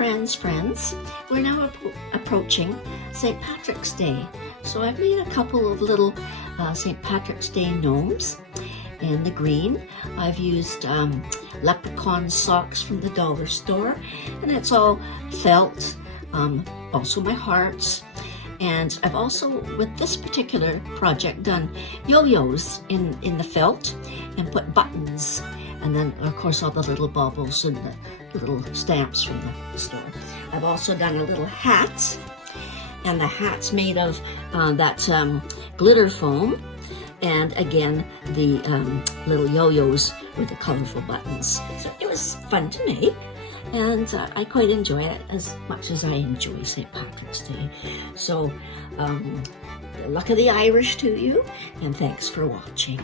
Fran's friends. We're now approaching St. Patrick's Day. So I've made a couple of little St. Patrick's Day gnomes in the green. I've used leprechaun socks from the dollar store, and it's all felt, also my hearts. And I've also, with this particular project, done yo-yos in the felt and put buttons, and then of course all the little baubles and the little stamps from the store. I've also done a little hat, and the hat's made of that glitter foam, and again the little yo-yos with the colorful buttons. So it was fun to make, and I quite enjoy it as much as I enjoy St. Patrick's Day. So the luck of the Irish to you, and thanks for watching.